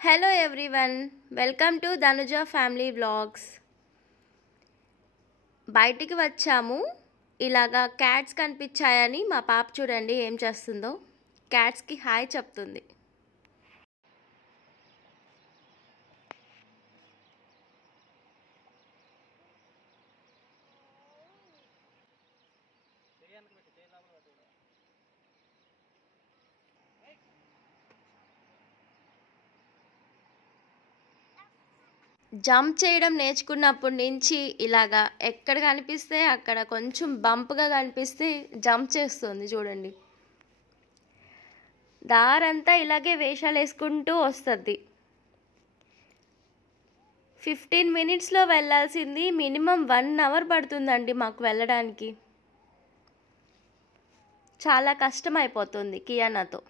Hello everyone, welcome to Dhanuja family vlogs. బయటికి వచ్చాము. ఇలాగా క్యాట్స్ కనిపించాయని మా పాప చూడండి ఏం చేస్తుందో. క్యాట్స్కి హాయ్ చెప్తుంది. జంప్ చేయడం నేర్చుకున్నప్పటి నుంచి ఇలాగా ఎక్కడ కనిపిస్తే అక్కడ కొంచెం బంప్గా కనిపిస్తే జంప్ చేస్తుంది చూడండి. దారంతా ఇలాగే వేషాలు వేసుకుంటూ వస్తుంది. 15 మినిట్స్లో వెళ్ళాల్సింది మినిమం 1 అవర్ పడుతుందండి మాకు వెళ్ళడానికి. చాలా కష్టం అయిపోతుంది కియానాతో.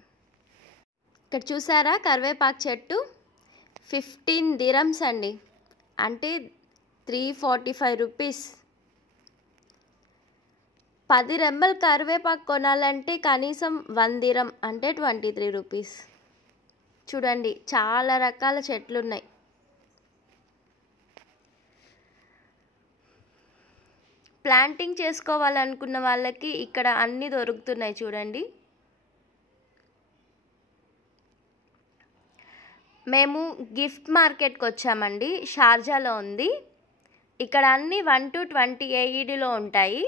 ఇక్కడ చూసారా కరివేపాకు చెట్టు, 15 dirhams అండి, అంటే 345 రూపీస్. 10 రెమ్మలు కరివేపాకు కొనాలంటే కనీసం 1 dirham అంటే 23 రూపీస్. చూడండి చాలా రకాల చెట్లు ఉన్నాయి. ప్లాంటింగ్ చేసుకోవాలనుకున్న వాళ్ళకి ఇక్కడ అన్నీ దొరుకుతున్నాయి చూడండి. మేము గిఫ్ట్ మార్కెట్కి వచ్చామండి, షార్జాలో ఉంది. ఇక్కడ అన్నీ 1 to 20 AEDలో ఉంటాయి.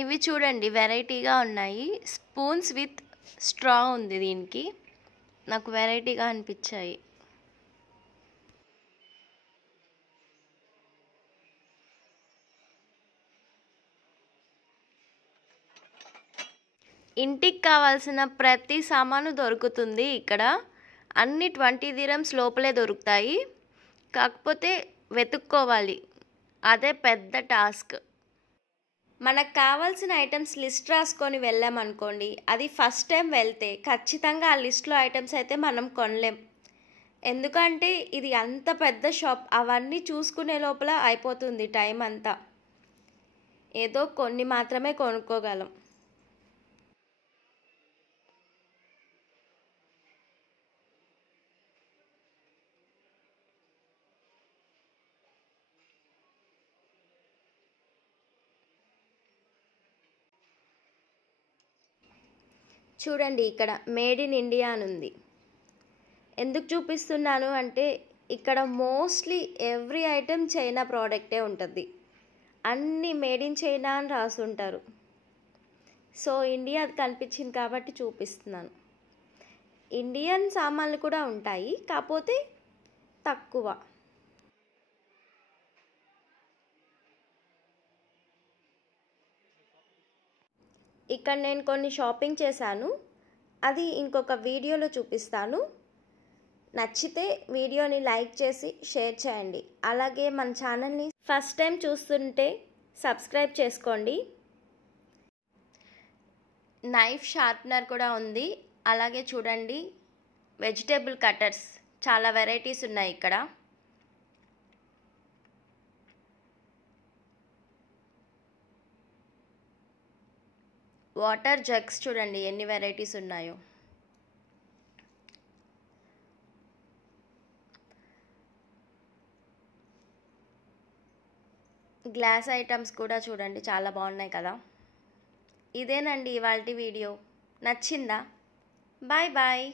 ఇవి చూడండి వెరైటీగా ఉన్నాయి. స్పూన్స్ విత్ స్ట్రా ఉంది దీనికి. నాకు వెరైటీగా అనిపించాయి. ఇంటికి కావాల్సిన ప్రతి సామాను దొరుకుతుంది ఇక్కడ. అన్ని 20 dirhams లోపలే దొరుకుతాయి. కాకపోతే వెతుక్కోవాలి, అదే పెద్ద టాస్క్. మనకు కావాల్సిన ఐటమ్స్ లిస్ట్ రాసుకొని వెళ్ళామనుకోండి, అది ఫస్ట్ టైం వెళ్తే ఖచ్చితంగా ఆ లిస్ట్లో ఐటమ్స్ అయితే మనం కొనలేం. ఎందుకంటే ఇది అంత పెద్ద షాప్, అవన్నీ చూసుకునే లోపల అయిపోతుంది టైం అంతా. ఏదో కొన్ని మాత్రమే కొనుక్కోగలం. చూడండి ఇక్కడ మేడ్ ఇన్ ఇండియా అని ఉంది. ఎందుకు చూపిస్తున్నాను అంటే ఇక్కడ మోస్ట్లీ ఎవ్రీ ఐటెం చైనా ప్రోడక్టే ఉంటుంది. అన్నీ మేడ్ ఇన్ చైనా అని రాసుంటారు. సో ఇండియా కనిపించింది కాబట్టి చూపిస్తున్నాను. ఇండియన్ సామాన్లు కూడా ఉంటాయి, కాకపోతే తక్కువ. ఇక్కడ నేను కొన్ని షాపింగ్ చేశాను, అది ఇంకొక వీడియోలో చూపిస్తాను. నచ్చితే వీడియోని లైక్ చేసి షేర్ చేయండి. అలాగే మన ఛానల్ని ఫస్ట్ టైం చూస్తుంటే సబ్స్క్రైబ్ చేసుకోండి. నైఫ్ షార్ప్నర్ కూడా ఉంది. అలాగే చూడండి వెజిటేబుల్ కట్టర్స్, చాలా వెరైటీస్ ఉన్నాయి ఇక్కడ. వాటర్ జగ్స్ చూడండి ఎన్ని వెరైటీస్ ఉన్నాయో. గ్లాస్ ఐటమ్స్ కూడా చూడండి చాలా బాగున్నాయి కదా. ఇదేనండి ఇవాల్టి వీడియో. నచ్చిందా? Bye bye.